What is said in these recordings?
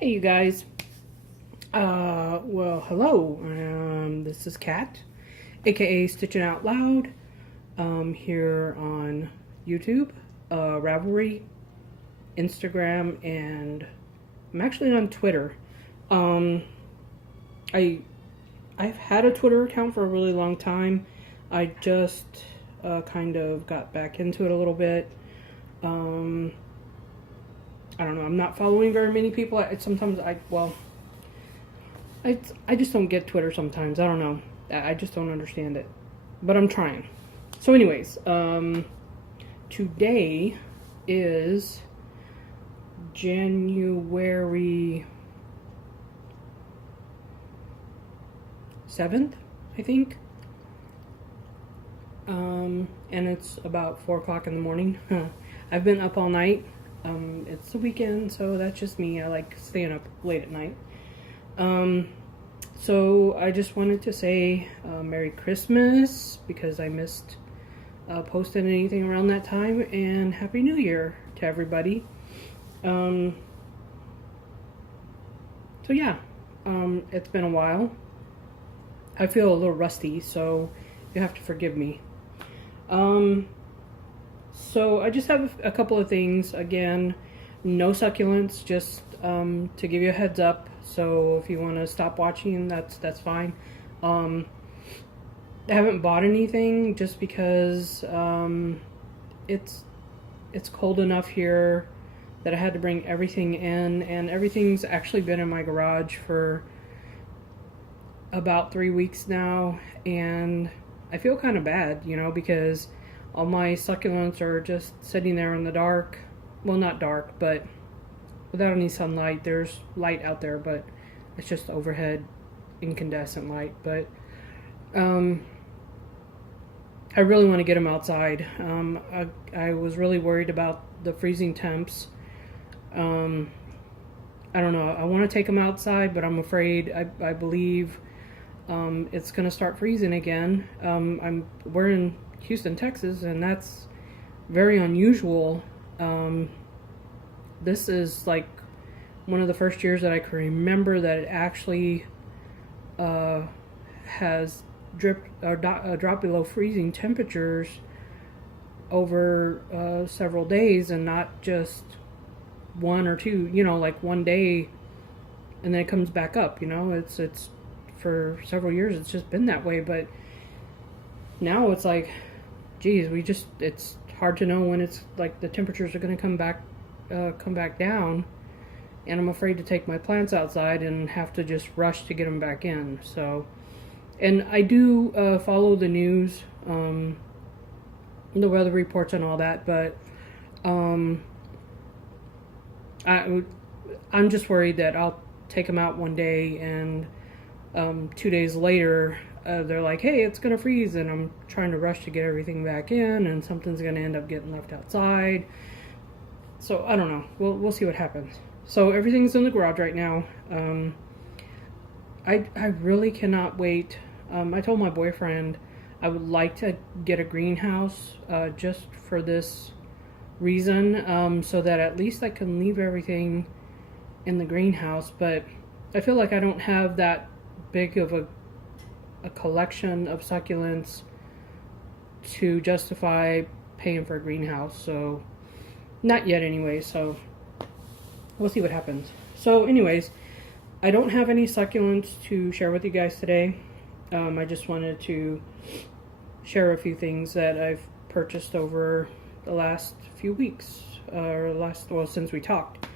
Hey, you guys. Well, hello. This is Kat, aka Stitching Out Loud, here on YouTube, Ravelry, Instagram, and I'm actually on Twitter. Um, I've had a Twitter account for a really long time. I just kind of got back into it a little bit. I don't know. I'm not following very many people. I just don't get Twitter sometimes. I don't know. I just don't understand it. But I'm trying. So, anyways, today is January 7th, I think. And it's about 4 o'clock in the morning. I've been up all night. It's the weekend, so that's just me. I like staying up late at night. So I just wanted to say Merry Christmas, because I missed posting anything around that time, and Happy New Year to everybody. So yeah, it's been a while. I feel a little rusty, so you have to forgive me. So I just have a couple of things. Again, no succulents, just to give you a heads up. So if you want to stop watching, that's fine. I haven't bought anything just because it's cold enough here that I had to bring everything in, and everything's actually been in my garage for about 3 weeks now, and I feel kind of bad, because all my succulents are just sitting there in the dark. Well, not dark, but without any sunlight. There's light out there, but it's just overhead incandescent light. But I really want to get them outside. I was really worried about the freezing temps. I don't know. I want to take them outside, but I'm afraid. I believe it's going to start freezing again. We're in Houston, Texas, and that's very unusual. This is like one of the first years that I can remember that it actually has dropped below freezing temperatures over several days, and not just one or two, like one day and then it comes back up. It's for several years it's just been that way, but now it's like, geez, it's hard to know when it's like the temperatures are going to come back down, and I'm afraid to take my plants outside and have to just rush to get them back in. So, and I do follow the news, the weather reports and all that, but I'm just worried that I'll take them out one day and 2 days later they're like, hey, it's gonna freeze, and I'm trying to rush to get everything back in, and something's gonna end up getting left outside. So I don't know. We'll see what happens. So everything's in the garage right now. I really cannot wait. I told my boyfriend I would like to get a greenhouse just for this reason, so that at least I can leave everything in the greenhouse. But I feel like I don't have that big of a collection of succulents to justify paying for a greenhouse. So not yet anyway, so we'll see what happens. So anyways, I don't have any succulents to share with you guys today. I just wanted to share a few things that I've purchased over the last few weeks, since we talked.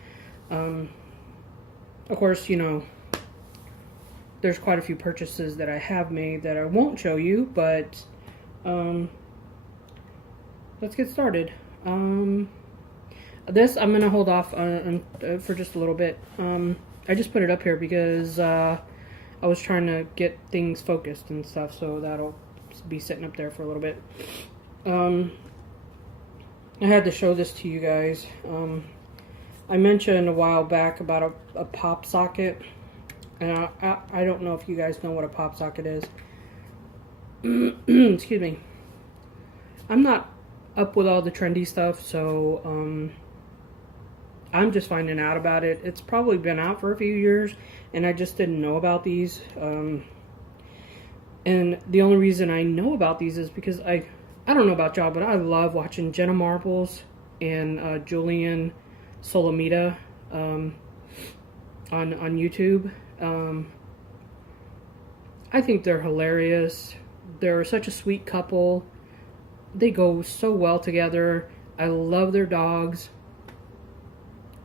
Of course, there's quite a few purchases that I have made that I won't show you, but let's get started. This I'm gonna hold off on for just a little bit. I just put it up here because I was trying to get things focused and stuff, so that'll be sitting up there for a little bit. I had to show this to you guys. I mentioned a while back about a pop socket, and I don't know if you guys know what a pop socket is. Excuse me. I'm not up with all the trendy stuff, so I'm just finding out about it. It's probably been out for a few years, and I just didn't know about these. And the only reason I know about these is because I don't know about y'all, but I love watching Jenna Marbles and Julian Solomita on YouTube. I think they're hilarious. They're such a sweet couple. They go so well together. I love their dogs.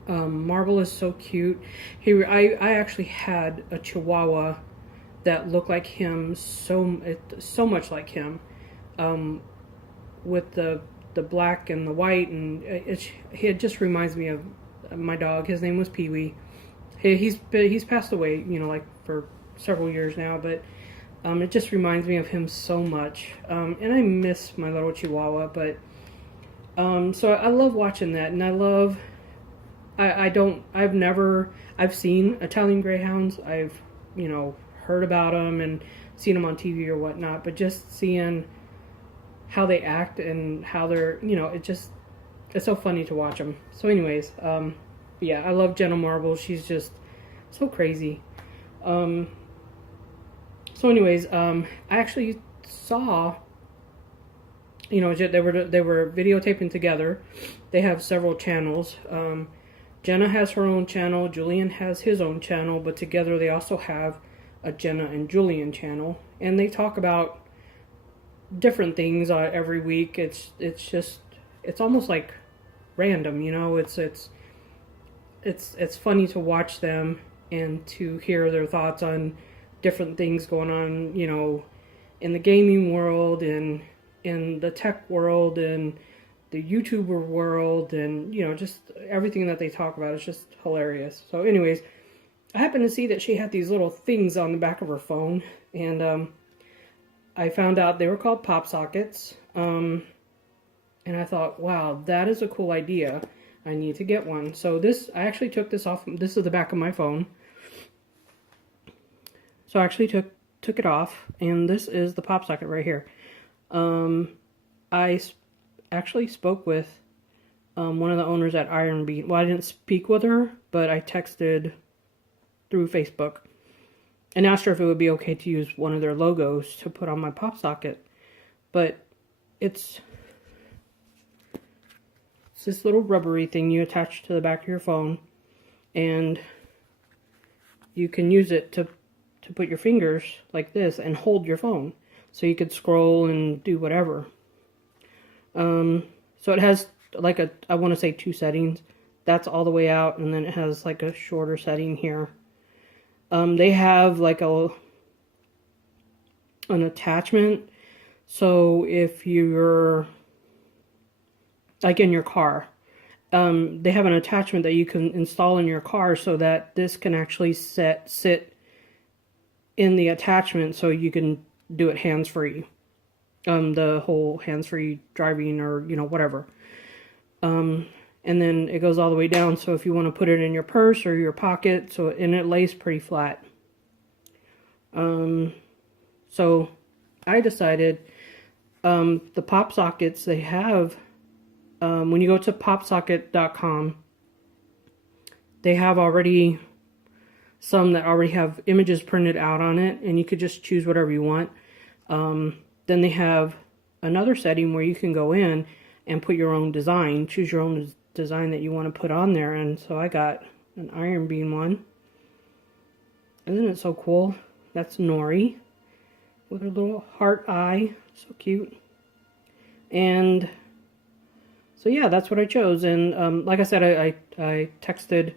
Marble is so cute. I actually had a Chihuahua that looked like him, so much like him, with the black and the white, and it just reminds me of my dog. His name was Pee Wee. He's passed away, you know, like for several years now, but it just reminds me of him so much, and I miss my little Chihuahua. But so I love watching that, and I love. I've seen Italian Greyhounds. I've, you know, heard about them and seen them on TV or whatnot, but just seeing how they act and how they're, you know, it's so funny to watch them. So anyways, yeah, I love Jenna Marble. She's just so crazy. So anyways, I actually saw, you know, they were videotaping together. They have several channels. Jenna has her own channel, Julian has his own channel, but together they also have a Jenna and Julian channel, and they talk about different things every week. It's almost like random, you know. It's funny to watch them and to hear their thoughts on different things going on, you know, in the gaming world and in the tech world and the YouTuber world, and, you know, just everything that they talk about is just hilarious. So anyways, I happened to see that she had these little things on the back of her phone, and I found out they were called pop sockets, and I thought, wow, that is a cool idea. I need to get one. So I actually took this off. This is the back of my phone. So I actually took it off, and this is the pop socket right here. I actually spoke with one of the owners at Iron Bean. Well, I didn't speak with her, but I texted through Facebook and asked her if it would be okay to use one of their logos to put on my pop socket. But it's this little rubbery thing you attach to the back of your phone, and you can use it to put your fingers like this and hold your phone, so you could scroll and do whatever. So it has like I want to say 2 settings. That's all the way out, and then it has like a shorter setting here. They have like an attachment, so if you're like in your car, they have an attachment that you can install in your car so that this can actually sit in the attachment, so you can do it hands-free. The whole hands-free driving, or, you know, whatever. And then it goes all the way down, so if you want to put it in your purse or your pocket, and it lays pretty flat. So I decided, the pop sockets they have, when you go to popsocket.com, they have already some that already have images printed out on it, and you could just choose whatever you want. Then they have another setting where you can go in and put your own design, choose your own design that you want to put on there. And so I got an Iron Bean one. Isn't it so cool? That's Nori with her little heart eye. So cute. And so yeah, that's what I chose. And like I said, I texted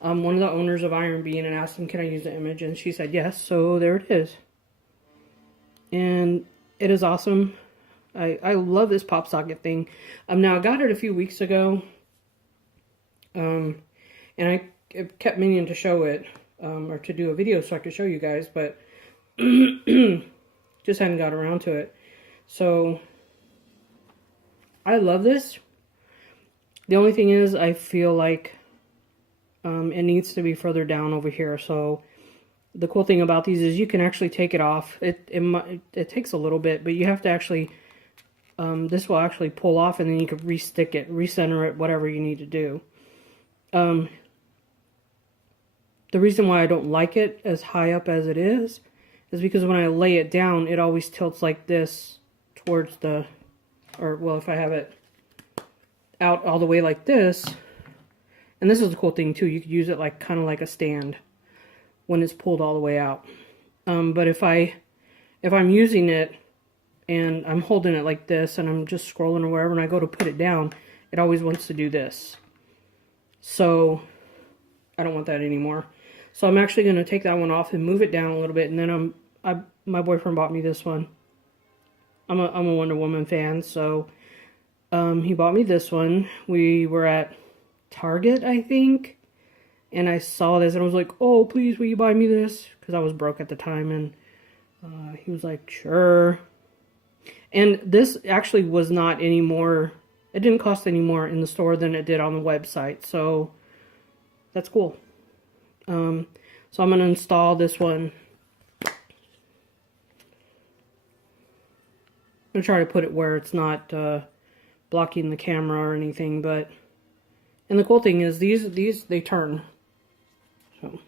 one of the owners of Iron Bean and asked him, can I use the image? And she said yes, so there it is. And it is awesome. I love this pop socket thing. Now I got it a few weeks ago, and I kept meaning to show it, or to do a video so I could show you guys, but just hadn't got around to it. So I love this. The only thing is, I feel like it needs to be further down over here. So the cool thing about these is you can actually take it off. It takes a little bit, but you have to actually, this will actually pull off, and then you can re-stick it, recenter it, whatever you need to do. Um, the reason why I don't like it as high up as it is because when I lay it down, it always tilts like this towards the, or well, if I have it out all the way like this, and this is the cool thing too, you could use it like kind of like a stand when it's pulled all the way out. But if I'm using it and I'm holding it like this and I'm just scrolling or wherever and I go to put it down, it always wants to do this. So I don't want that anymore. So I'm actually going to take that one off and move it down a little bit, and then my boyfriend bought me this one. I'm a Wonder Woman fan, so he bought me this one. We were at Target, I think, and I saw this and I was like, oh, please, will you buy me this? Because I was broke at the time, and he was like, sure. And this actually was not any more, it didn't cost any more in the store than it did on the website, so that's cool. So I'm going to install this one. I'm going to try to put it where it's not blocking the camera or anything, but, and the cool thing is these they turn. So,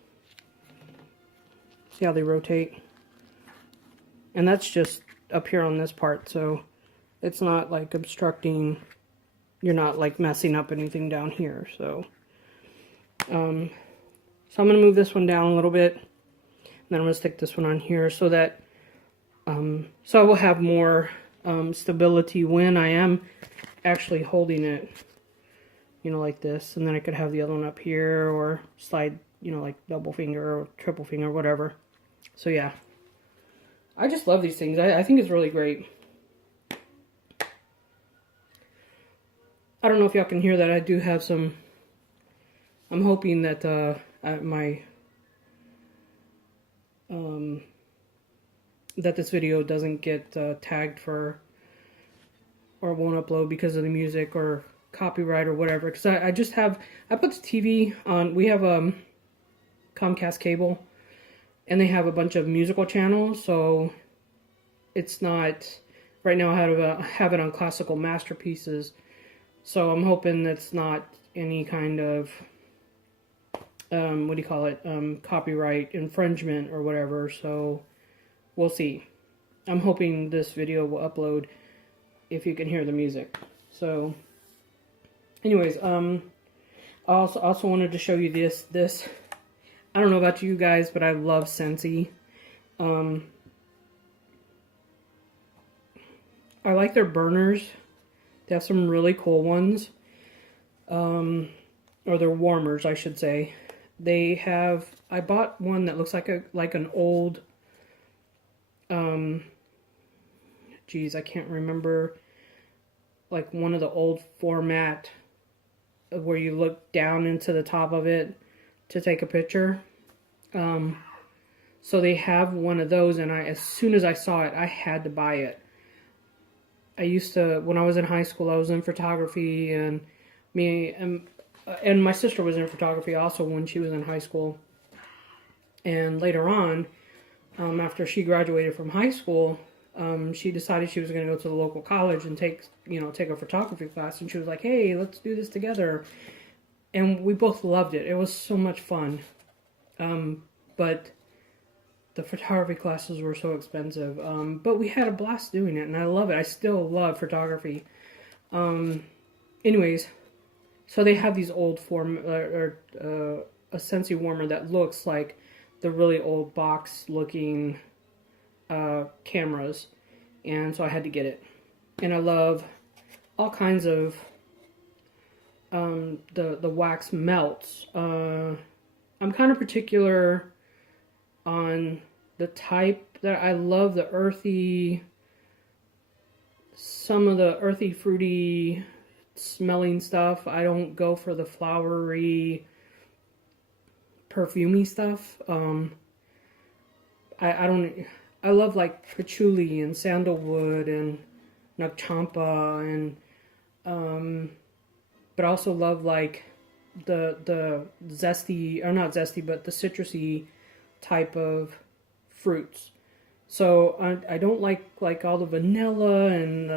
see how they rotate? And that's just up here on this part, so it's not like obstructing, you're not like messing up anything down here, so. So I'm going to move this one down a little bit, and then I'm going to stick this one on here so that, so I will have more stability when I am actually holding it, you know, like this, and then I could have the other one up here, or slide, you know, like double finger or triple finger, whatever. So yeah, I just love these things. I think it's really great. I don't know if y'all can hear that. I do have some, I'm hoping that that this video doesn't get tagged for, or won't upload because of the music or copyright or whatever, because I just have, I put the TV on, we have Comcast cable, and they have a bunch of musical channels, so it's not, right now I have it on classical masterpieces, so I'm hoping that's not any kind of what do you call it, copyright infringement or whatever, so we'll see. I'm hoping this video will upload if you can hear the music. So anyways, I also wanted to show you this, I don't know about you guys, but I love Scentsy. I like their burners. They have some really cool ones, or their warmers, I should say. They have, I bought one that looks like an old, geez, I can't remember, like one of the old format where you look down into the top of it to take a picture. So they have one of those, and as soon as I saw it, I had to buy it. I used to, when I was in high school, I was in photography, and and my sister was in photography also when she was in high school. And later on, after she graduated from high school, she decided she was going to go to the local college and take a photography class. And she was like, hey, let's do this together. And we both loved it. It was so much fun. But the photography classes were so expensive. But we had a blast doing it, and I love it. I still love photography. Anyways, so they have these old a Scentsy warmer that looks like the really old box-looking cameras, and so I had to get it. And I love all kinds of the wax melts. I'm kind of particular on the type that I love. The earthy, some of the earthy, fruity smelling stuff. I don't go for the flowery, perfumey stuff. I love like patchouli and sandalwood and nag champa, and but I also love like the zesty, or not zesty, but the citrusy type of fruits. So I don't like all the vanilla and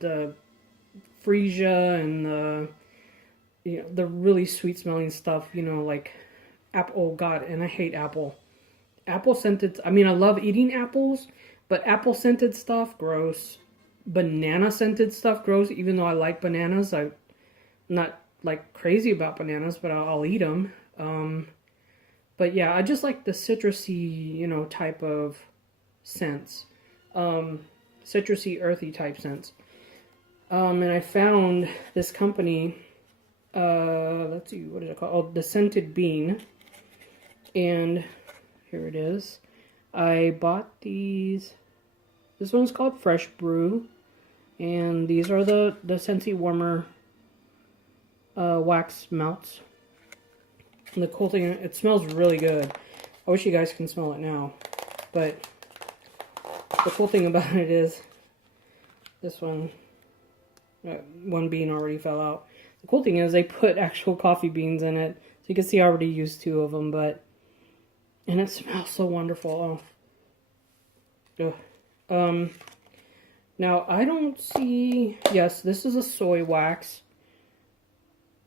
the freesia and the really sweet smelling stuff, like apple. Oh God, and I hate apple. Apple scented, I mean, I love eating apples, but apple scented stuff, gross. Banana scented stuff, gross, even though I like bananas. I'm not like crazy about bananas, but I'll eat them. But yeah, I just like the citrusy, type of scents. Citrusy, earthy type scents. And I found this company, let's see, what is it called? Oh, the Scented Bean. And here it is. I bought these. This one's called Fresh Brew. And these are the Scentsy Warmer wax melts. And the cool thing, it smells really good. I wish you guys can smell it now. But the cool thing about it is this one bean already fell out. The cool thing is they put actual coffee beans in it. So you can see I already used 2 of them, and it smells so wonderful. Oh. Now I don't see, yes, this is a soy wax.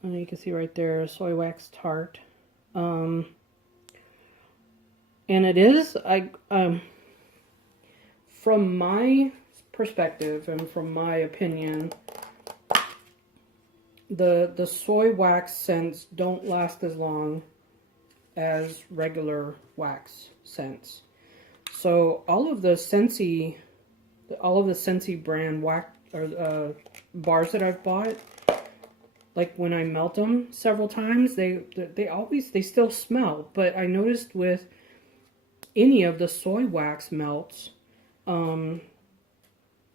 You can see right there, a soy wax tart. And it is, from my perspective and from my opinion, the soy wax scents don't last as long as regular wax scents. So all of the Scentsy brand wax or bars that I've bought, like when I melt them several times, they still smell. But I noticed with any of the soy wax melts,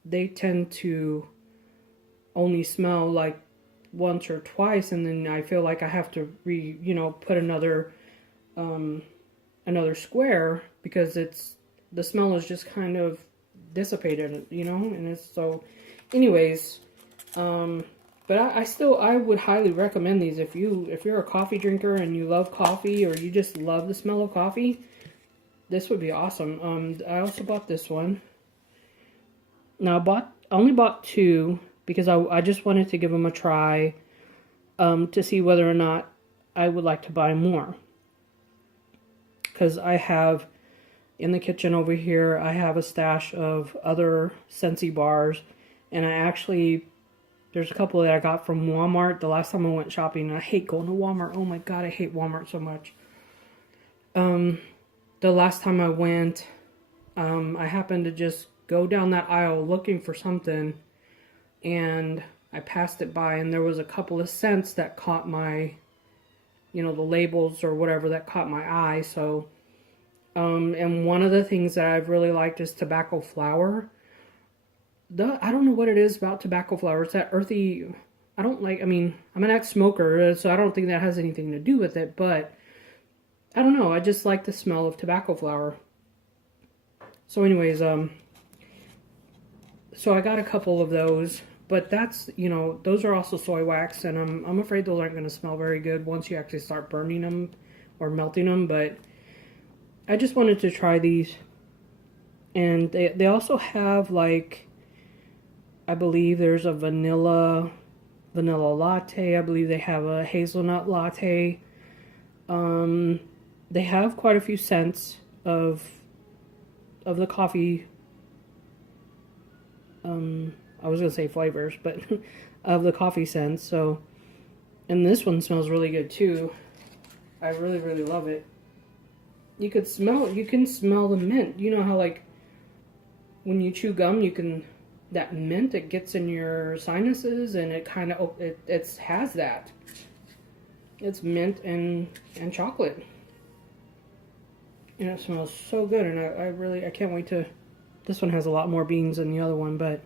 they tend to only smell like once or twice, and then I feel like I have to put another square, because the smell is just kind of dissipated, and it's so. Anyways, but I would highly recommend these if you're a coffee drinker and you love coffee, or you just love the smell of coffee. This would be awesome. I also bought this one. Now I only bought 2 because I just wanted to give them a try, to see whether or not I would like to buy more. Because I have, in the kitchen over here, I have a stash of other Scentsy bars, and there's a couple that I got from Walmart the last time I went shopping, and I hate going to Walmart. Oh my God, I hate Walmart so much. The last time I went, I happened to just go down that aisle looking for something, and I passed it by, and there was a couple of scents that caught my, the labels or whatever that caught my eye. So, and one of the things that I've really liked is tobacco flower. I don't know what it is about tobacco flower. It's that earthy. I'm an ex-smoker, so I don't think that has anything to do with it, but I don't know. I just like the smell of tobacco flower. So anyways, so I got a couple of those, but that's, those are also soy wax, and I'm afraid those aren't going to smell very good once you actually start burning them or melting them, but I just wanted to try these. And they also have, like, I believe there's a vanilla latte. I believe they have a hazelnut latte. They have quite a few scents of the coffee. I was gonna say flavors, but of the coffee scents. So, and this one smells really good too. I really, really love it. You can smell the mint. You know how, like, when you chew gum, that mint, it gets in your sinuses, and it kind of, it has that. It's mint and chocolate. And it smells so good, and I can't wait to, this one has a lot more beans than the other one, but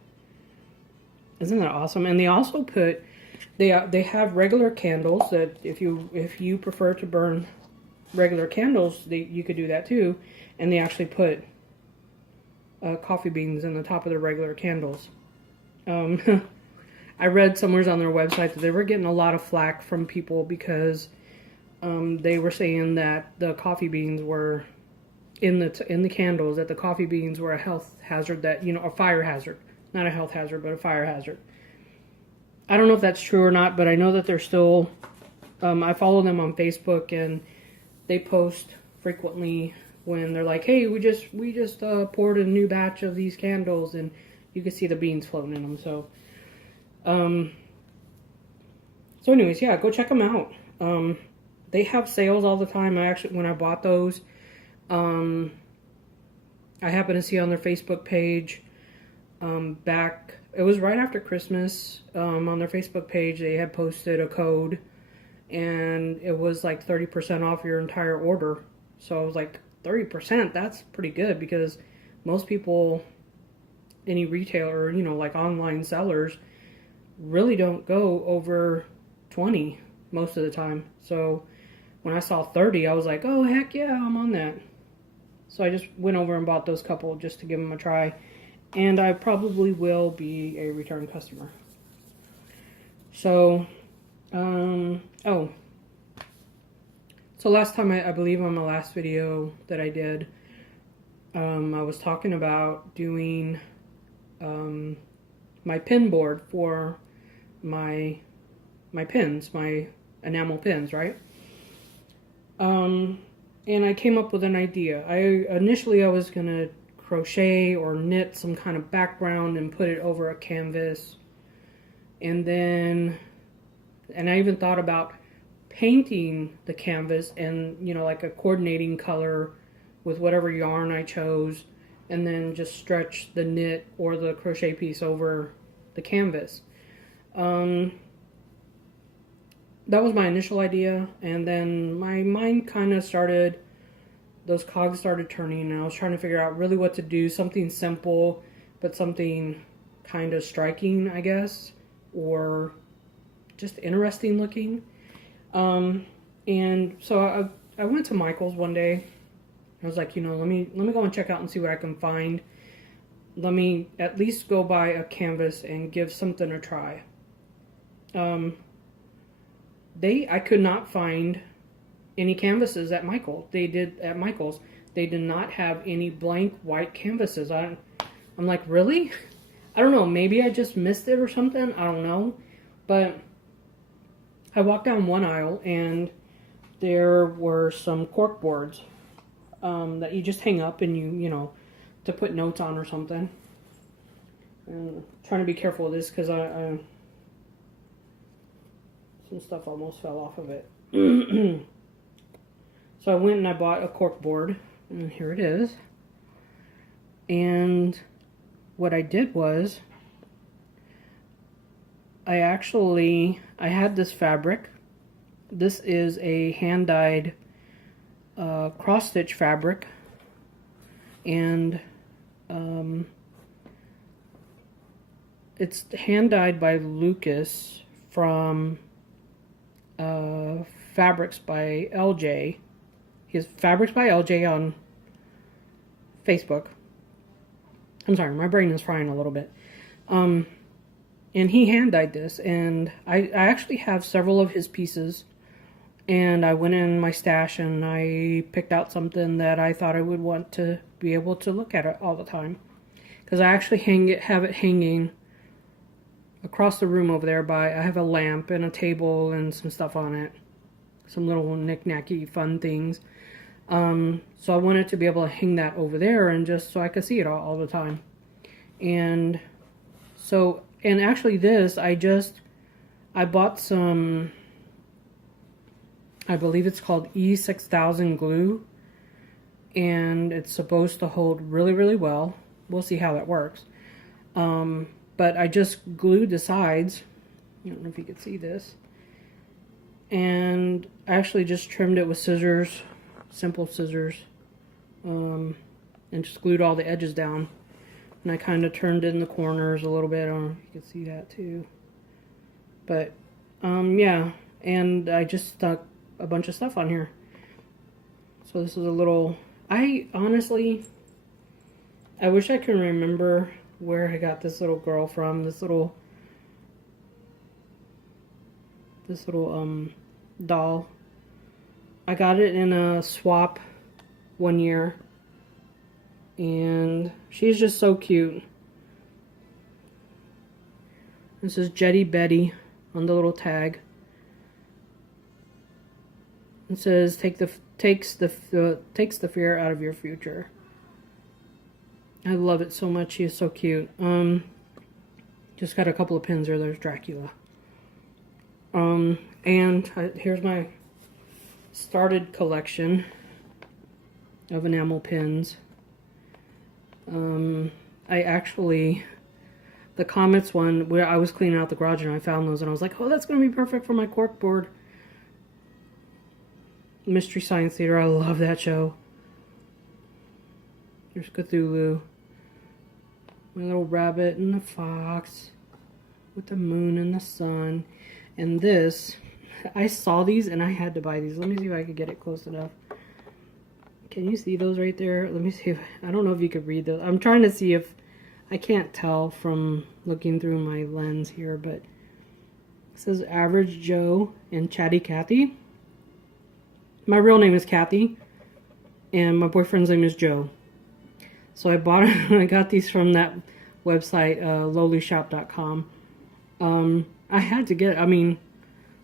isn't that awesome? And they also they have regular candles that if you prefer to burn regular candles, you could do that too. And they actually put coffee beans in the top of the regular candles. I read somewhere on their website that they were getting a lot of flack from people because they were saying that the coffee beans were in the candles, that the coffee beans were a health hazard, that, a fire hazard, not a health hazard, but a fire hazard. I don't know if that's true or not, but I know that they're still, I follow them on Facebook, and they post frequently when they're like, hey, we just poured a new batch of these candles, and you can see the beans floating in them. So anyways, yeah, go check them out. They have sales all the time. When I bought those, I happened to see on their Facebook page, it was right after Christmas, on their Facebook page, they had posted a code, and it was like 30% off your entire order. So I was like, 30%, that's pretty good, because most people, any retailer, like online sellers, really don't go over 20 most of the time. So when I saw 30, I was like, oh, heck yeah, I'm on that. So I just went over and bought those couple just to give them a try. And I probably will be a return customer. So, so last time, I believe on my last video that I did, I was talking about doing my pin board for my pins, my enamel pins, right? And I came up with an idea. Initially I was gonna crochet or knit some kind of background and put it over a canvas, and I even thought about painting the canvas and like a coordinating color with whatever yarn I chose, and then just stretch the knit or the crochet piece over the canvas. That was my initial idea, and then my mind kind of started, those cogs started turning, and I was trying to figure out really what to do, something simple, but something kind of striking, I guess, or just interesting looking. And so I went to Michael's one day. I was like, let me go and check out and see what I can find. Let me at least go buy a canvas and give something a try. I could not find any canvases at Michael's. They did not have any blank white canvases. I'm like, really? I don't know, maybe I just missed it or something. I don't know. But I walked down one aisle, and there were some cork boards that you just hang up and you to put notes on or something. And I'm trying to be careful of this because some stuff almost fell off of it. So I went and I bought a cork board, and here it is. And what I did was, I had this fabric. This is a hand-dyed cross-stitch fabric, and it's hand-dyed by Lucas from Fabrics by LJ. He has Fabrics by LJ on Facebook. I'm sorry, my brain is frying a little bit. And he hand-dyed this, and I actually have several of his pieces, and I went in my stash and I picked out something that I thought I would want to be able to look at it all the time, because I actually have it hanging across the room over there. I have a lamp and a table and some stuff on it, some little knick-knacky fun things. So I wanted to be able to hang that over there, and just so I could see it all the time. And actually this, I bought some, I believe it's called E6000 glue, and it's supposed to hold really, really well. We'll see how that works. But I just glued the sides. I don't know if you can see this. And I actually just trimmed it with scissors, simple scissors, and just glued all the edges down. And I kind of turned in the corners a little bit. I don't know if you can see that too. But, yeah. And I just stuck a bunch of stuff on here. So this is a little... I wish I could remember where I got this little girl from. This little doll. I got it in a swap one year, and she's just so cute. This is Jetty Betty on the little tag. It says takes the fear out of your future. I love it so much. She is so cute. Just got a couple of pins there. There's Dracula. And here's my started collection of enamel pins. I actually, the Comets one, where I was cleaning out the garage and I found those and I was like, oh, that's going to be perfect for my cork board. Mystery Science Theater, I love that show. There's Cthulhu. My little rabbit and the fox with the moon and the sun. And this, I saw these and I had to buy these. Let me see if I could get it close enough. Can you see those right there? Let me see if, I don't know if you could read those. I'm trying to see if, I can't tell from looking through my lens here, but it says Average Joe and Chatty Cathy. My real name is Kathy, and my boyfriend's name is Joe. So I bought it, I got these from that website, lowlyshop.com. I had to get, I mean,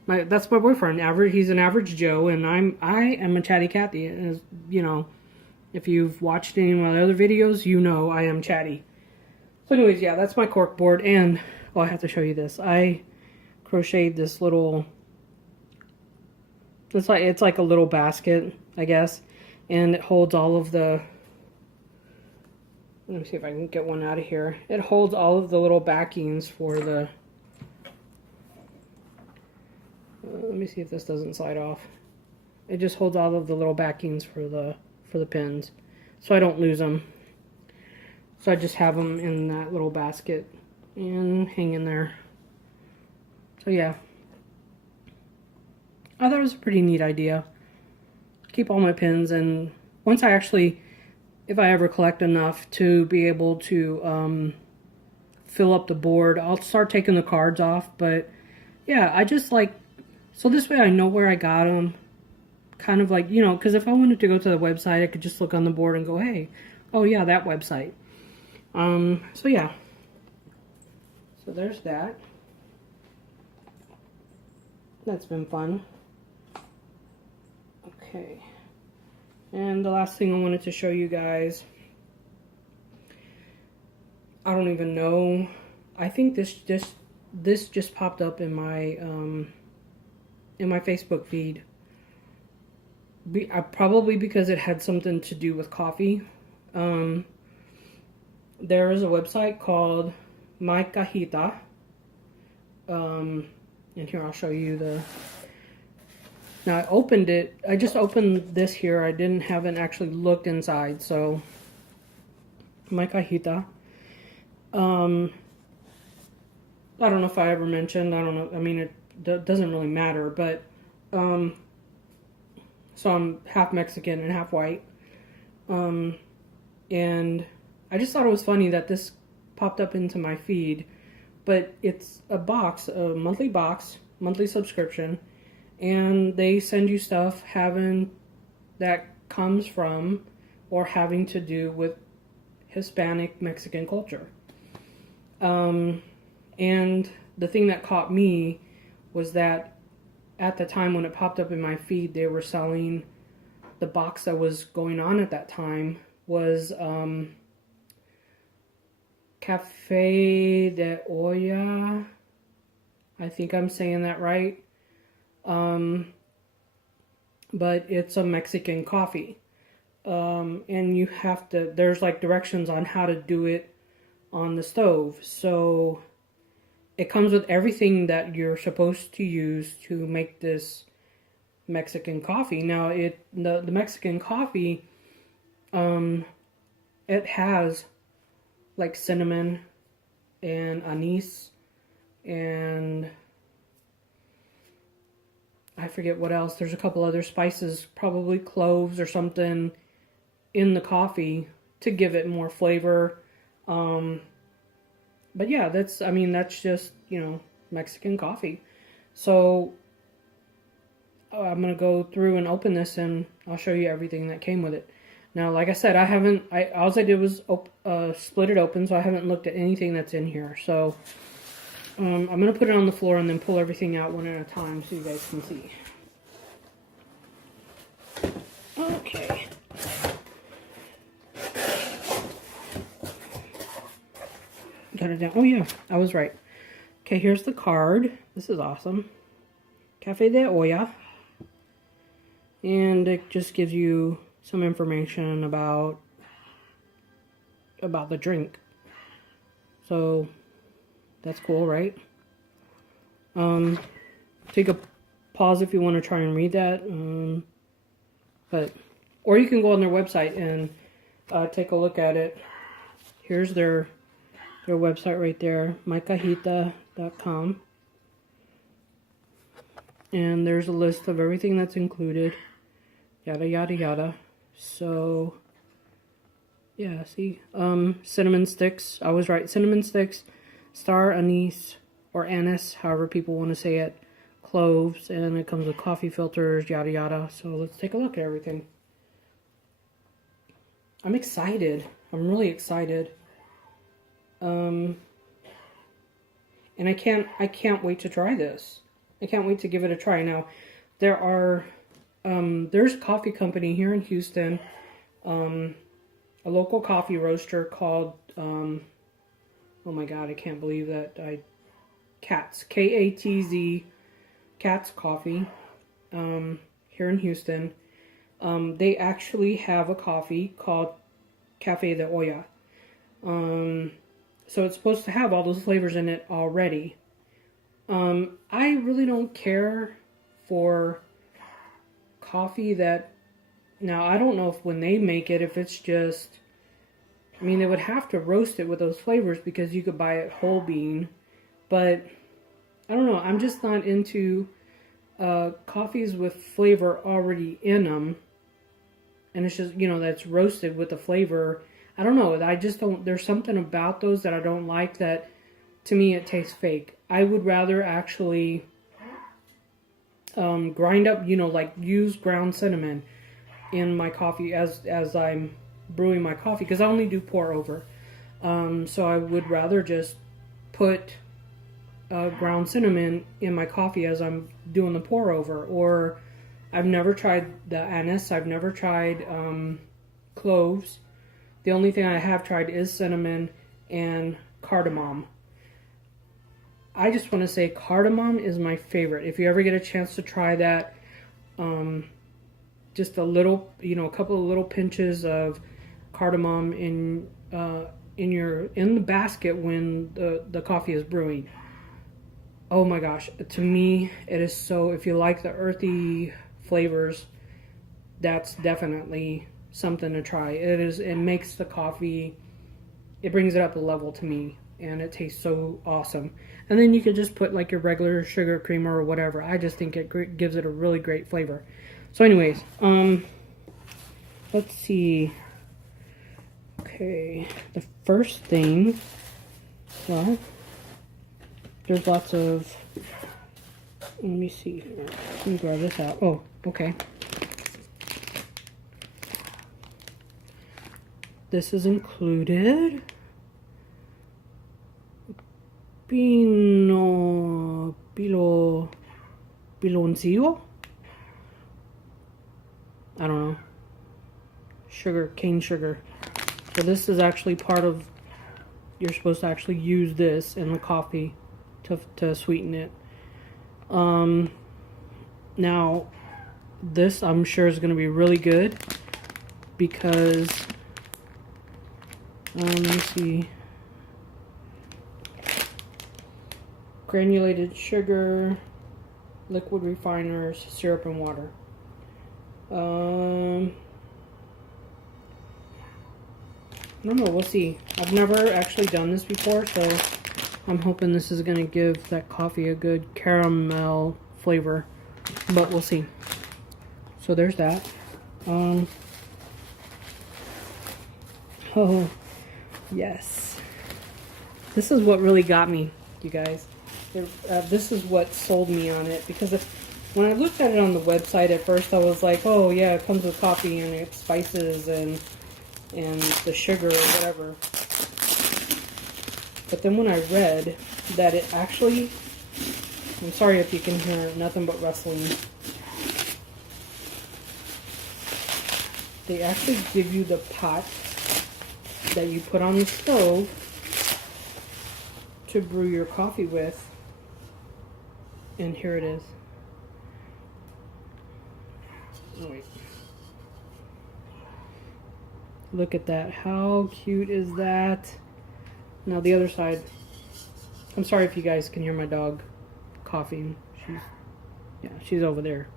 that's my boyfriend. He's an Average Joe, and I am a Chatty Cathy. As you know, if you've watched any of my other videos, you know I am chatty. So anyways, yeah, that's my cork board, and oh, I have to show you this. I crocheted this little, it's like a little basket, I guess, and it holds all of the, let me see if I can get one out of here. It holds all of the little backings for the, let me see if this doesn't slide off. It just holds all of the little backings for the pins, so I don't lose them. So I just have them in that little basket and hang in there. So yeah, I thought it was a pretty neat idea. Keep all my pins, and once I actually, if I ever collect enough to be able to fill up the board, I'll start taking the cards off. But yeah, I just like, so this way I know where I got them. Kind of like, you know, because if I wanted to go to the website, I could just look on the board and go, hey, oh yeah, that website. So yeah. So there's that. That's been fun. Okay. And the last thing I wanted to show you guys, I don't even know. I think this just popped up in my Facebook feed. Probably because it had something to do with coffee. There is a website called My Cajita. And here I'll show you the. Now I opened it. I just opened this here. I haven't actually looked inside. So My Cajita. I don't know if I ever mentioned. I don't know. I mean, it doesn't really matter. But so I'm half Mexican and half white. And I just thought it was funny that this popped up into my feed. But it's a box, a monthly subscription. And they send you stuff that comes from or having to do with Hispanic Mexican culture. And the thing that caught me was that at the time when it popped up in my feed, they were selling, the box that was going on at that time was Cafe de Olla. I think I'm saying that right. But it's a Mexican coffee. And you have to, there's like directions on how to do it on the stove. So it comes with everything that you're supposed to use to make this Mexican coffee. Now the Mexican coffee, it has like cinnamon and anise and I forget what else. There's a couple other spices, probably cloves or something in the coffee to give it more flavor. But yeah, that's just, Mexican coffee. So I'm going to go through and open this and I'll show you everything that came with it. Now, like I said, all I did was split it open, so I haven't looked at anything that's in here. So I'm going to put it on the floor and then pull everything out one at a time so you guys can see. Okay. Got it down. Oh yeah, I was right. Okay, here's the card. This is awesome. Café de Olla. And it just gives you some information about the drink. So that's cool, right? Take a pause if you want to try and read that. Or you can go on their website and take a look at it. Here's their website right there, mycajita.com. And there's a list of everything that's included. Yada, yada, yada. So, yeah, see? Cinnamon sticks. I was right. Cinnamon sticks, star anise, or anise, however people want to say it. Cloves, and it comes with coffee filters, yada, yada. So let's take a look at everything. I'm excited. I'm really excited. And I can't wait to try this. I can't wait to give it a try. Now, there's a coffee company here in Houston, a local coffee roaster called, oh my god, I can't believe that, Katz, K-A-T-Z, Katz Coffee, here in Houston. They actually have a coffee called Café de Olla. So it's supposed to have all those flavors in it already. I really don't care for coffee that... Now, I don't know if when they make it, if it's just... I mean, they would have to roast it with those flavors because you could buy it whole bean. But, I don't know. I'm just not into coffees with flavor already in them. And it's just, that's roasted with the flavor. I don't know. I just don't... There's something about those that I don't like that, to me, it tastes fake. I would rather actually grind up, like use ground cinnamon in my coffee as I'm brewing my coffee. Because I only do pour over. So I would rather just put ground cinnamon in my coffee as I'm doing the pour over. Or I've never tried the anise. I've never tried cloves. The only thing I have tried is cinnamon and cardamom. I just want to say cardamom is my favorite. If you ever get a chance to try that, just a little, a couple of little pinches of cardamom in the basket when the coffee is brewing. Oh my gosh, to me it is so, if you like the earthy flavors, that's definitely something to try. It makes the coffee, it brings it up a level to me, and it tastes so awesome. And then you could just put like your regular sugar creamer or whatever. I just think it gives it a really great flavor. So anyways, let's see. Okay, the first thing, well, there's lots of, let me see here. Let me grab this out. Oh, okay. This is included. Piloncillo? I don't know. Sugar, cane sugar. So this is actually part of, you're supposed to actually use this in the coffee to sweeten it. Now, this I'm sure is going to be really good because, let me see. Granulated sugar, liquid refiners, syrup, and water. I don't know, we'll see. I've never actually done this before, so I'm hoping this is going to give that coffee a good caramel flavor, but we'll see. So there's that. Oh, yes. This is what really got me, you guys. This is what sold me on it, because when I looked at it on the website at first, I was like, oh yeah, it comes with coffee and it's spices and the sugar or whatever. But then when I read that it actually, I'm sorry if you can hear nothing but rustling. They actually give you the pot that you put on the stove to brew your coffee with. And here it is. Oh wait. Look at that. How cute is that? Now the other side. I'm sorry if you guys can hear my dog coughing. She's over there.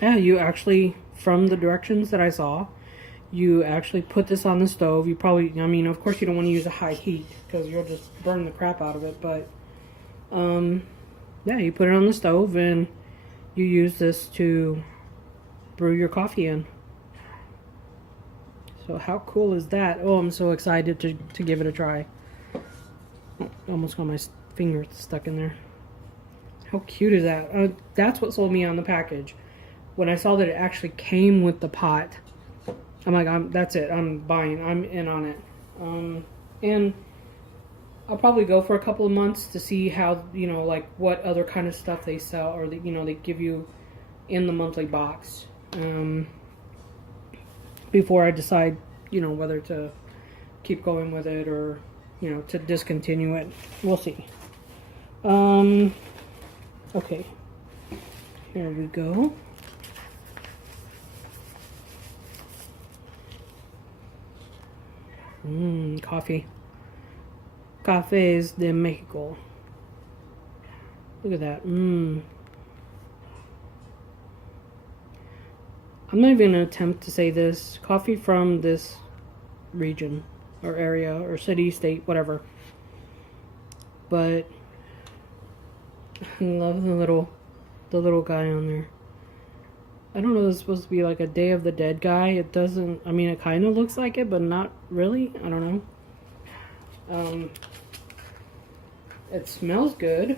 Yeah, you actually, from the directions that I saw, you actually put this on the stove. You probably, I mean, of course you don't want to use a high heat because you'll just burn the crap out of it. But, yeah, you put it on the stove and you use this to brew your coffee in. So how cool is that? Oh, I'm so excited to give it a try. Almost got my finger stuck in there. How cute is that? That's what sold me on the package. When I saw that it actually came with the pot, I'm like, that's it. I'm buying. I'm in on it. And I'll probably go for a couple of months to see how, you know, like what other kind of stuff they sell or that, you know, they give you in the monthly box. Before I decide, you know, whether to keep going with it or, you know, to discontinue it. We'll see. Okay. Here we go. Coffee. Cafés de Mexico. Look at that. I'm not even going to attempt to say this. Coffee from this region or area or city, state, whatever. But I love the little guy on there. I don't know if it's supposed to be like a Day of the Dead guy. It doesn't, I mean, it kind of looks like it, but not really. I don't know. It smells good.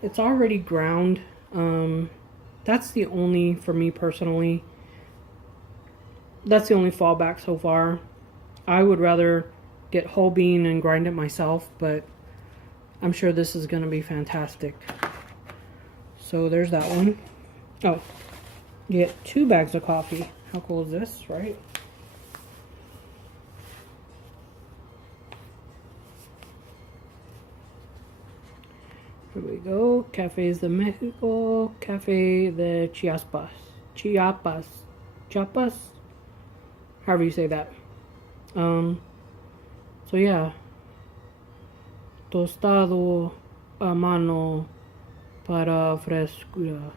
It's already ground. That's the only, for me personally, that's the only fallback so far. I would rather get whole bean and grind it myself, but I'm sure this is going to be fantastic. So there's that one. Oh, you get 2 bags of coffee. How cool is this, right? Here we go. Cafés de Mexico. Café de Chiapas. Chiapas? However you say that. So yeah. Tostado a mano para frescura.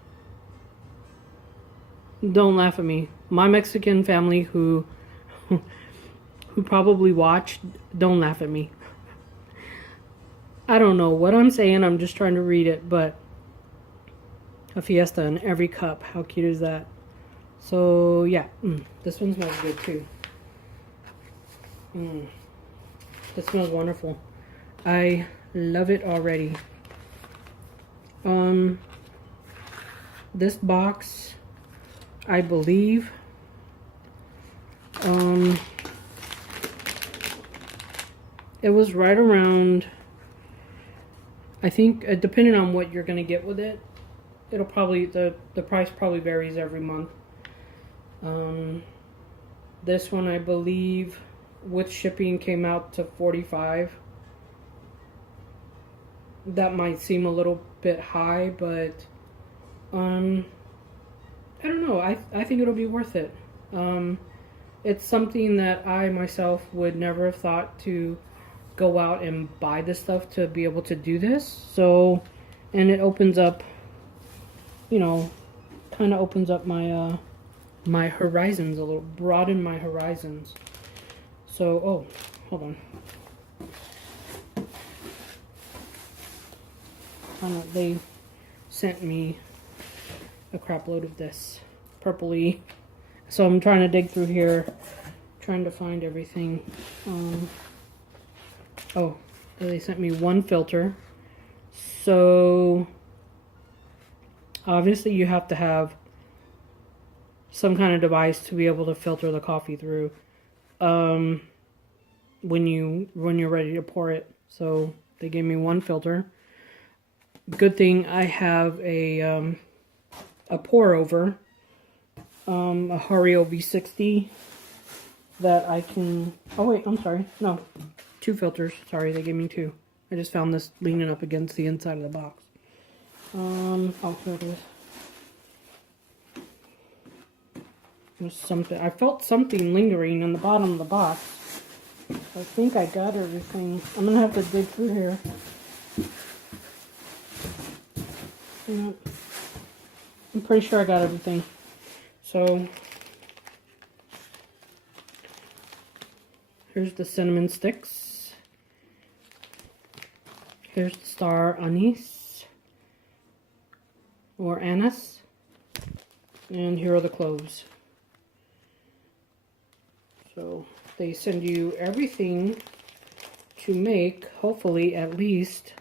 Don't laugh at me. My Mexican family who probably watch, don't laugh at me. I don't know what I'm saying. I'm just trying to read it, but a fiesta in every cup. How cute is that? So yeah, this one smells good too. This smells wonderful. I love it already. This box, I believe, it was right around, I think, depending on what you're gonna get with it, it'll probably, the price probably varies every month. This one, I believe, with shipping came out to $45. That might seem a little bit high, but I don't know. I think it'll be worth it. It's something that I myself would never have thought to go out and buy this stuff to be able to do this. So, and it opens up, you know, kind of opens up my my horizons a little, broaden my horizons. So, oh, hold on. They sent me a crap load of this purpley, so I'm trying to dig through here, trying to find everything. Oh, they sent me 1 filter, so obviously you have to have some kind of device to be able to filter the coffee through when you're ready to pour it. So they gave me one filter. Good thing I have a pour over, a Hario V60 that I can. Oh wait, I'm sorry. No, two filters. Sorry, they gave me two. I just found this leaning up against the inside of the box. Oh, here it is. There's something. I felt something lingering in the bottom of the box. I think I got everything. I'm gonna have to dig through here. Yeah. I'm pretty sure I got everything. So here's the cinnamon sticks. Here's the star anise or anise. And here are the cloves. So they send you everything to make, hopefully, at least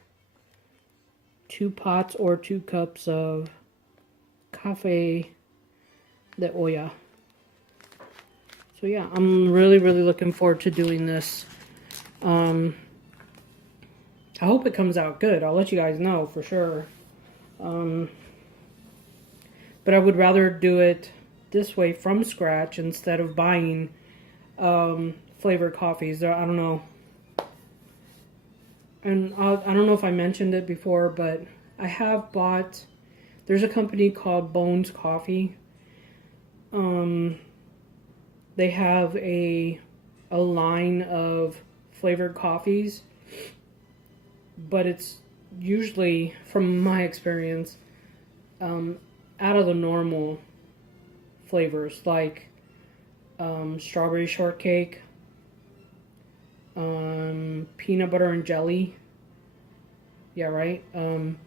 2 pots or 2 cups of cafe de olla. So yeah, I'm really looking forward to doing this. I hope it comes out good. I'll let you guys know for sure. But I would rather do it this way from scratch instead of buying flavored coffees. I don't know. And I don't know if I mentioned it before, but I have bought, there's a company called Bones Coffee. They have a line of flavored coffees, but it's usually, from my experience, out of the normal flavors, like strawberry shortcake, peanut butter and jelly, yeah, right, and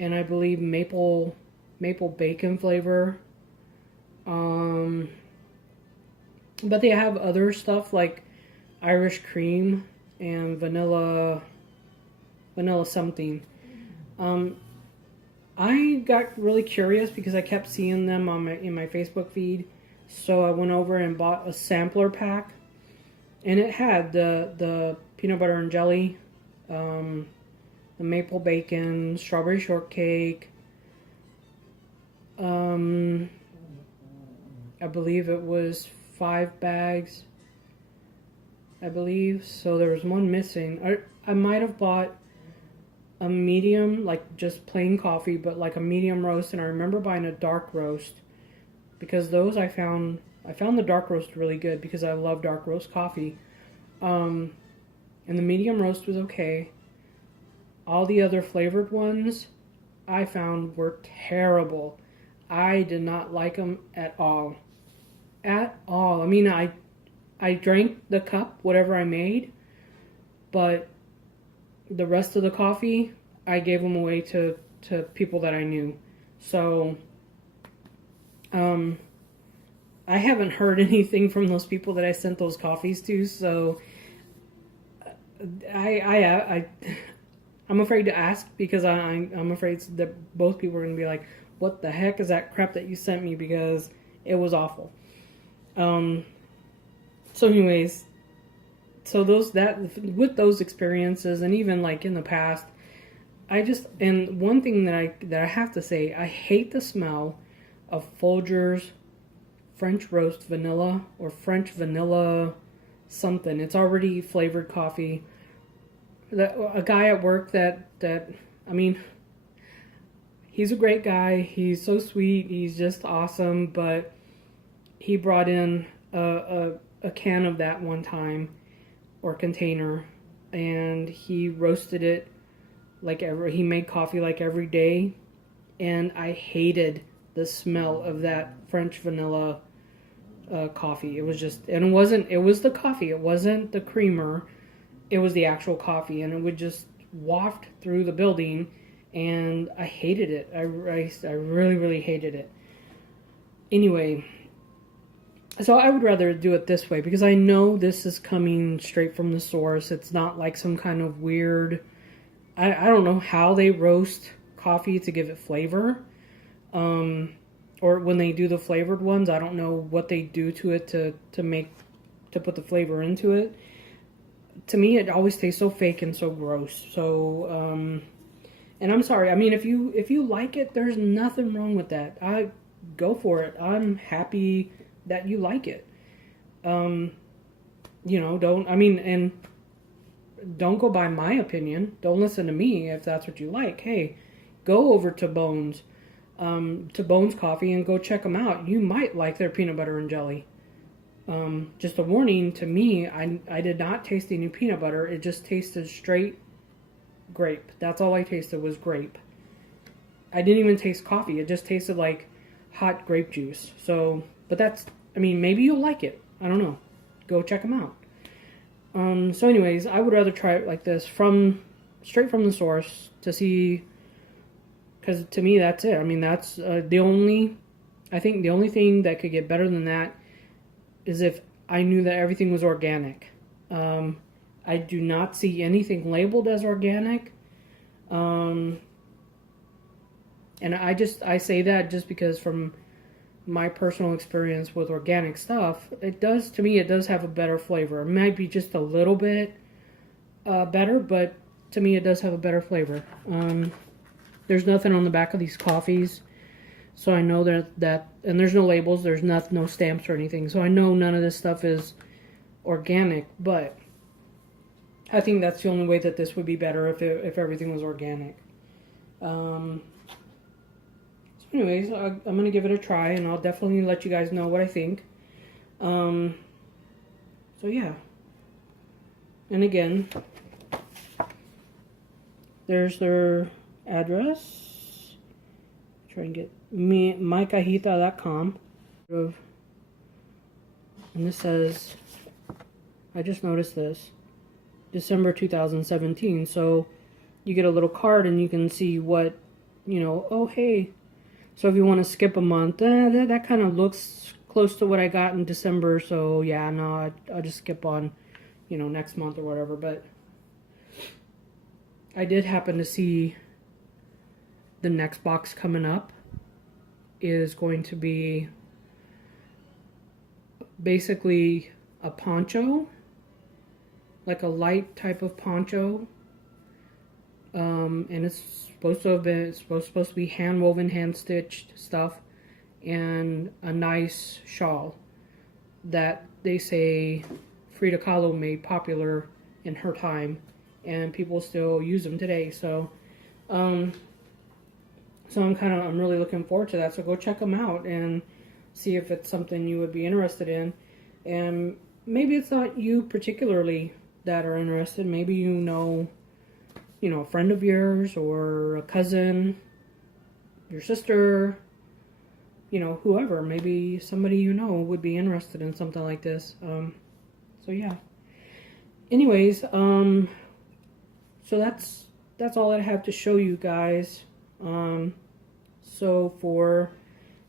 I believe maple bacon flavor, but they have other stuff like Irish cream and vanilla something. I got really curious because I kept seeing them in my Facebook feed, so I went over and bought a sampler pack, and it had the peanut butter and jelly, the maple bacon, strawberry shortcake, I believe it was 5 bags, I believe, so there was one missing. I might have bought a medium, like just plain coffee, but like a medium roast, and I remember buying a dark roast, because those I found the dark roast really good because I love dark roast coffee. And the medium roast was okay. All the other flavored ones I found were terrible. I did not like them at all. At all. I mean, I drank the cup, whatever I made, but the rest of the coffee, I gave them away to people that I knew. So, I haven't heard anything from those people that I sent those coffees to, so I'm afraid to ask, because I'm afraid that both people are going to be like, what the heck is that crap that you sent me, because it was awful. So anyways, so with those experiences, and even like in the past, and one thing that I have to say, I hate the smell of Folgers French roast vanilla or French vanilla something. It's already flavored coffee. A guy at work that I mean, he's a great guy. He's so sweet. He's just awesome. But he brought in a can of that one time, or container, and he roasted it he made coffee like every day, and I hated the smell of that French vanilla coffee. It was just, and it was the coffee. It wasn't the creamer. It was the actual coffee, and it would just waft through the building, and I hated it. I really hated it. Anyway, so I would rather do it this way, because I know this is coming straight from the source. It's not like some kind of weird, I don't know how they roast coffee to give it flavor. or when they do the flavored ones, I don't know what they do to it to put the flavor into it. To me, it always tastes so fake and so gross. So, and I'm sorry. I mean, if you like it, there's nothing wrong with that. I go for it. I'm happy that you like it. And don't go by my opinion. Don't listen to me if that's what you like. Hey, go over to Bones Coffee and go check them out. You might like their peanut butter and jelly. Just a warning to me, I did not taste any peanut butter. It just tasted straight grape. That's all I tasted was grape. I didn't even taste coffee. It just tasted like hot grape juice. So, but maybe you'll like it. I don't know. Go check them out. So anyways, I would rather try it like this straight from the source to see, because to me that's it. I mean, that's the only thing that could get better than that is if I knew that everything was organic. I do not see anything labeled as organic. And I say that just because from my personal experience with organic stuff, it does have a better flavor. It might be just a little bit better, but to me it does have a better flavor. There's nothing on the back of these coffees, so I know that and there's no labels, there's no stamps or anything, so I know none of this stuff is organic, but I think that's the only way that this would be better if everything was organic. Anyways, I'm going to give it a try, and I'll definitely let you guys know what I think. So yeah. And again, there's their address. Try and get MikeAhita.com. And this says, I just noticed this, December 2017. So you get a little card and you can see what, oh hey. So if you want to skip a month, that kind of looks close to what I got in December. So yeah, no, I'll just skip on, next month or whatever. But I did happen to see the next box coming up is going to be basically a poncho, like a light type of poncho. And it's supposed to be hand woven, hand stitched stuff, and a nice shawl that they say Frida Kahlo made popular in her time, and people still use them today. So, I'm really looking forward to that. So go check them out and see if it's something you would be interested in, and maybe it's not you particularly that are interested. Maybe a friend of yours or a cousin, your sister, whoever, maybe somebody would be interested in something like this. So yeah. Anyways, so that's all I have to show you guys. So for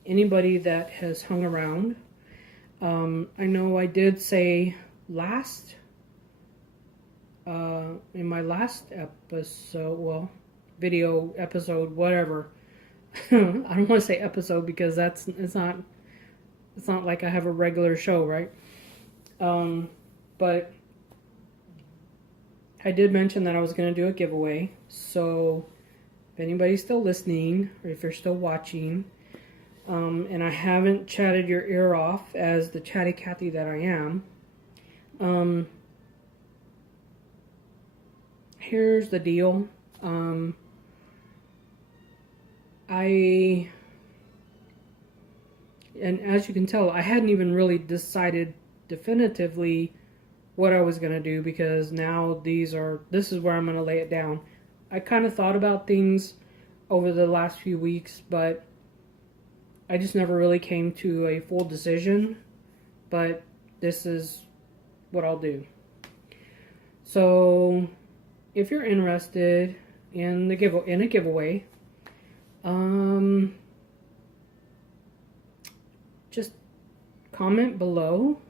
anybody that has hung around, I know I did say in my last episode, video episode, whatever. I don't want to say episode because it's not like I have a regular show, right? But I did mention that I was going to do a giveaway. So if anybody's still listening, or if you're still watching, and I haven't chatted your ear off as the chatty Cathy that I am, here's the deal. And as you can tell, I hadn't even really decided definitively what I was going to do, because now this is where I'm going to lay it down. I kind of thought about things over the last few weeks, but I just never really came to a full decision. But this is what I'll do. So if you're interested in a giveaway, just comment below,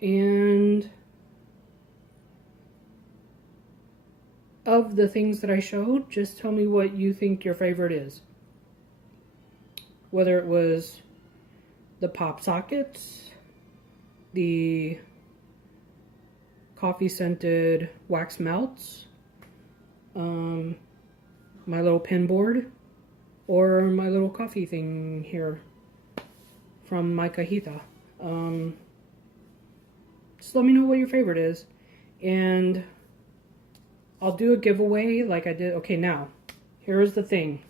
and of the things that I showed, just tell me what you think your favorite is. whether it was the pop sockets, the coffee scented wax melts, my little pin board, or my little coffee thing here from my cajita. Just let me know what your favorite is, and I'll do a giveaway like I did. Okay, now, here's the thing.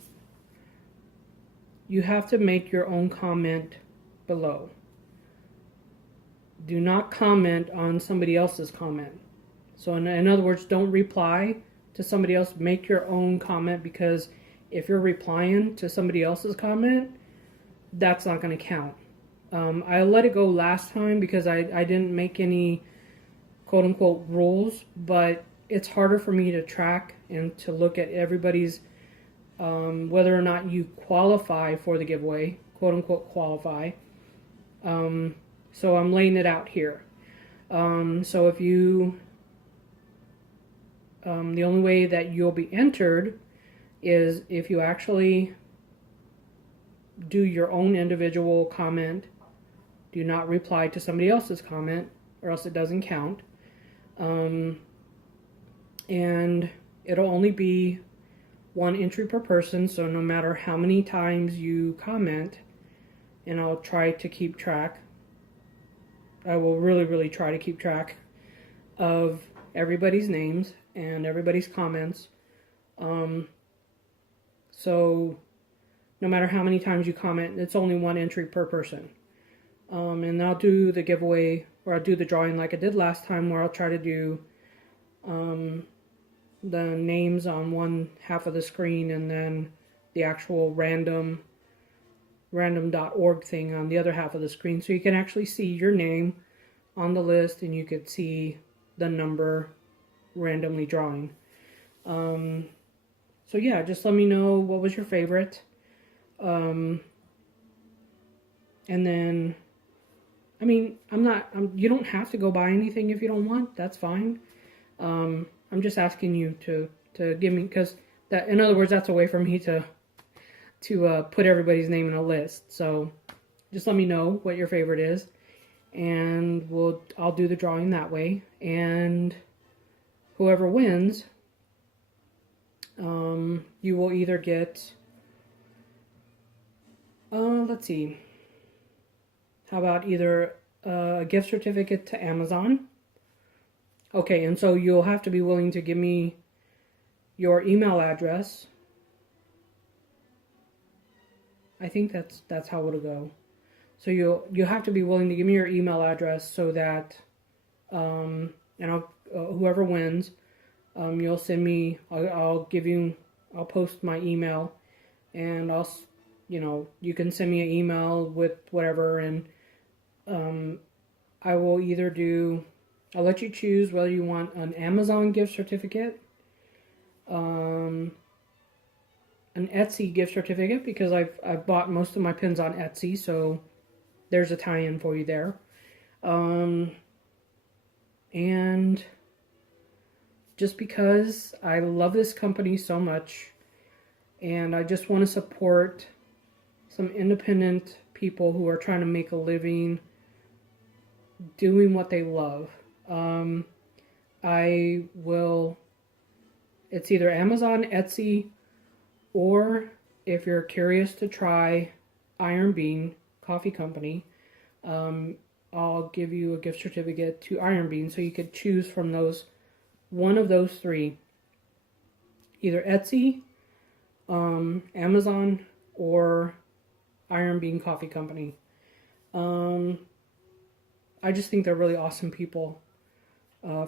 You have to make your own comment below. Do not comment on somebody else's comment. So in other words, don't reply to somebody else. Make your own comment, because if you're replying to somebody else's comment, that's not going to count. I let it go last time because I didn't make any quote-unquote rules, but it's harder for me to track and to look at everybody's, whether or not you qualify for the giveaway, quote-unquote qualify. So I'm laying it out here. So if you, the only way that you'll be entered is if you actually do your own individual comment. Do not reply to somebody else's comment, or else it doesn't count. And it'll only be one entry per person, so no matter how many times you comment, and I'll try to keep track. I will really try to keep track of everybody's names and everybody's comments. So no matter how many times you comment, it's only one entry per person. And I'll do the giveaway, or I'll do the drawing like I did last time, where I'll try to do the names on one half of the screen and then the actual random.org thing on the other half of the screen, so you can actually see your name on the list and you could see the number randomly drawing. So yeah, just let me know what was your favorite. And then, I mean, you don't have to go buy anything if you don't want. That's fine. I'm just asking you to give me, because that, in other words, that's a way for me to put everybody's name in a list. So just let me know what your favorite is, and I'll do the drawing that way. And whoever wins, you will either get, let's see, how about either a gift certificate to Amazon. Okay, and so you'll have to be willing to give me your email address. I think that's how it'll go. So you'll have to be willing to give me your email address, so that and whoever wins, you'll send me. I'll post my email, and you can send me an email with whatever, and I will either I'll let you choose whether you want an Amazon gift certificate, an Etsy gift certificate, because I've bought most of my pins on Etsy, so there's a tie-in for you there. And just because I love this company so much, and I just want to support some independent people who are trying to make a living doing what they love. It's either Amazon, Etsy, or if you're curious to try Iron Bean Coffee Company, I'll give you a gift certificate to Iron Bean, so you could choose from one of those three, either Etsy, Amazon, or Iron Bean Coffee Company. I just think they're really awesome people.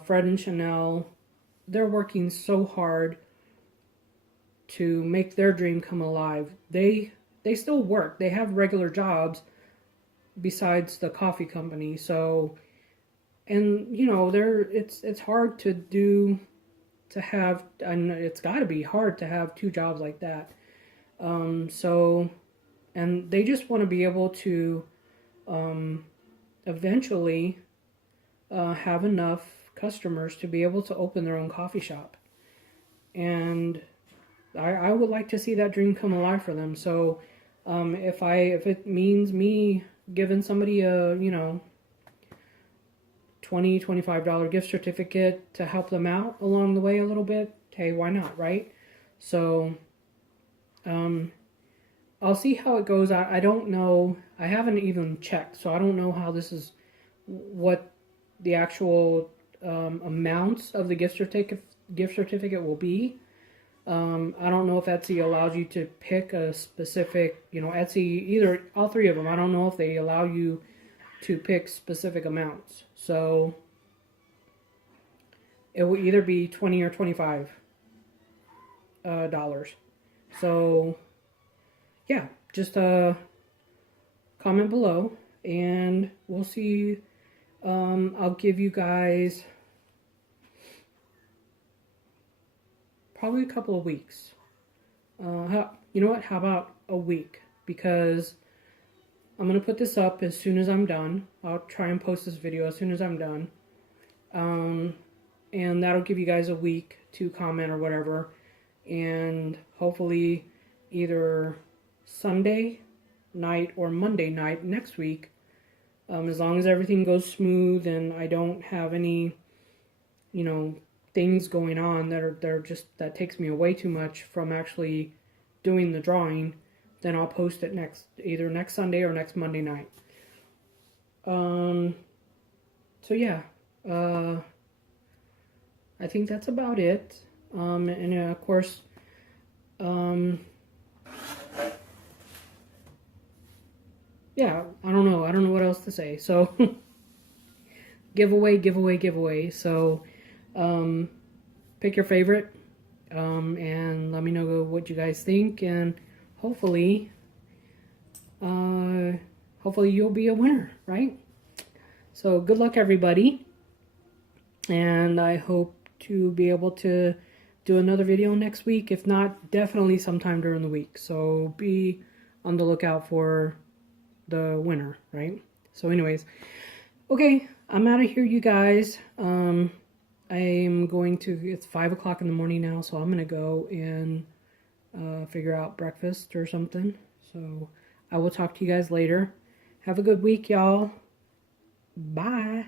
Fred and Chanel, they're working so hard to make their dream come alive. They still work. They have regular jobs besides the coffee company. So, and it's hard to have, and it's got to be hard to have two jobs like that. So, and they just want to be able to eventually have enough customers to be able to open their own coffee shop. And I would like to see that dream come alive for them. So If it means me giving somebody a, you know, $25 gift certificate to help them out along the way a little bit, hey, why not, right? So, I'll see how it goes. I don't know. I haven't even checked, so I don't know how this is, what the actual amounts of the gift certificate will be. I don't know if Etsy allows you to pick a specific, you know, Etsy, either, all three of them. I don't know if they allow you to pick specific amounts. So it will either be $20 or $25 dollars. So yeah, just comment below and we'll see. I'll give you guys probably a couple of weeks. You know what? How about a week? Because I'm going to put this up as soon as I'm done. I'll try and post this video as soon as I'm done. And that'll give you guys a week to comment or whatever. And hopefully either Sunday night or Monday night next week, as long as everything goes smooth and I don't have any, you know, things going on that takes me away too much from actually doing the drawing, then I'll post it either next Sunday or next Monday night. So yeah, I think that's about it. And of course, yeah, I don't know what else to say. So giveaway. So pick your favorite, and let me know what you guys think, and hopefully you'll be a winner, right? So good luck, everybody, and I hope to be able to do another video next week. If not, definitely sometime during the week. So be on the lookout for the winner, right? So anyways, okay, I'm out of here, you guys. I'm going to, it's 5 o'clock in the morning now, so I'm going to go and figure out breakfast or something. So I will talk to you guys later. Have a good week, y'all. Bye.